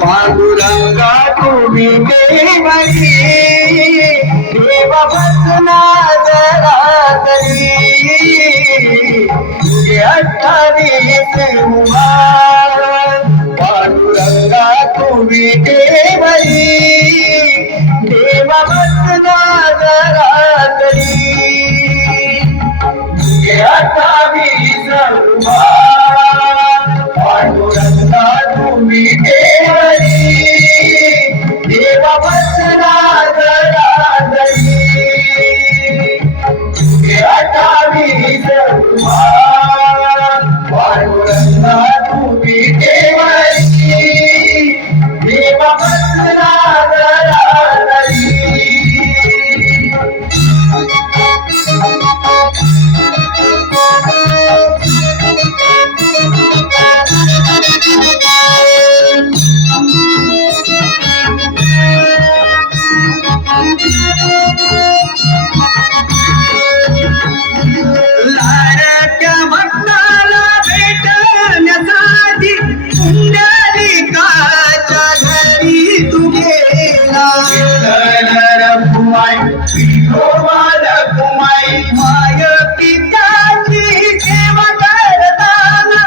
पांडुरंगा तुम्ही केवळी देव बसना जरा तरी तुझे 28 उभार पांडुरंगा तुम्ही केवळी देव बसना जरा तरी तुझे 28 उभार पांडुरंगा तुम्ही केवळी देव बसना जरा तरी तुझे 28 उभार पांडुरंगा तुम्ही केवळी देव बसना जरा तरी लाडक्या भक्ताला भेटण्यासाठी पुंडलिकाच्या घरी तू गेला रखुमाई विठोबा रखुमाई माय पित्याची सेवा करताना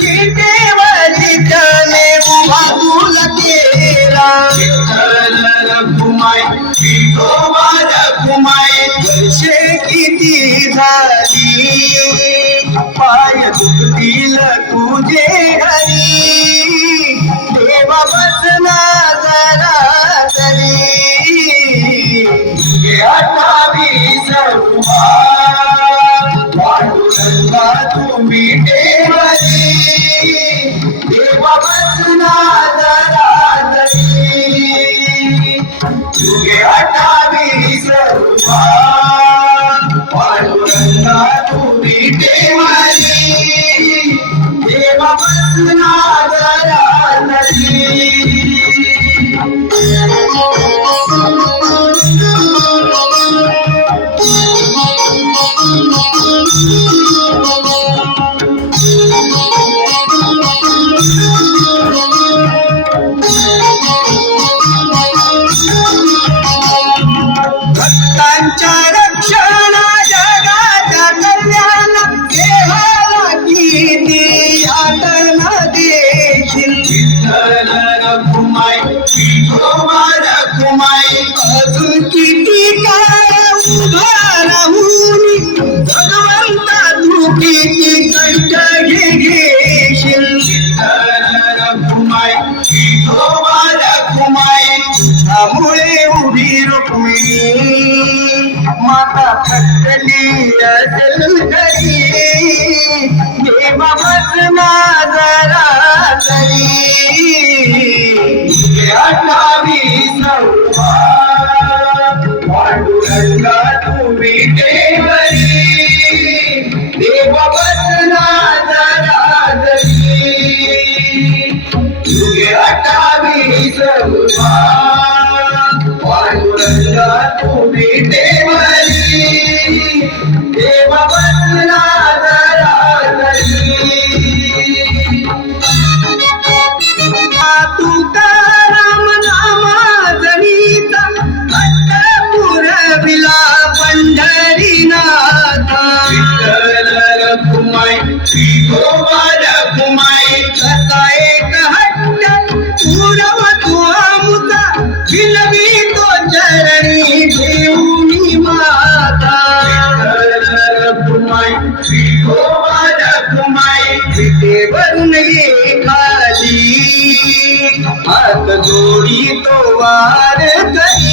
चितेवरी त्याने उभा तुला केला रखुमाई विठोबा रखुमाई वर्षे किती झाली पाय दुखतील तुझे हरी देव बसना जरा तरी तुझे 28 उभार पांडुरंगा तुम्ही केवळी देव बसना जरा तरी तुझे 28 उभार पांडुरंगा तुम्ही केवळी देव बसना जरा तरी भक्तांच्या रक्षणा जगाच्या कल्याण देवाला किती यातना देशील विठ्ठल रखुमाई विठोबा रखुमाई अजून किती काळ उभा राहून भगवंता तू किती कष्ट घेशील विठ्ठल रखुमाई विठोबा रखुमाई तुझ्यामुळे उभी रुक्मिणी माता फटली असेल घरी देव बसना जरा तरी तुझे 28 उभार पांडुरंगा तुम्ही केवळी देव बसना जरा तरी तुझे 28 उभार पांडुरंगा तुम्ही केवळी देव बसना जरा तरी तुकाराम नामा जनिता भक्त पुरविला पंढरीनाथ विठ्ठल रखुमाई विठोबा रखुमाई कसा एक हट्ट पुरव तू अमुता विलवी तो चरणी देऊनी माता विठ्ठल रखुमाई विठोबा रखुमाई विटेवरून ये खाली हात जोडी तो वार करी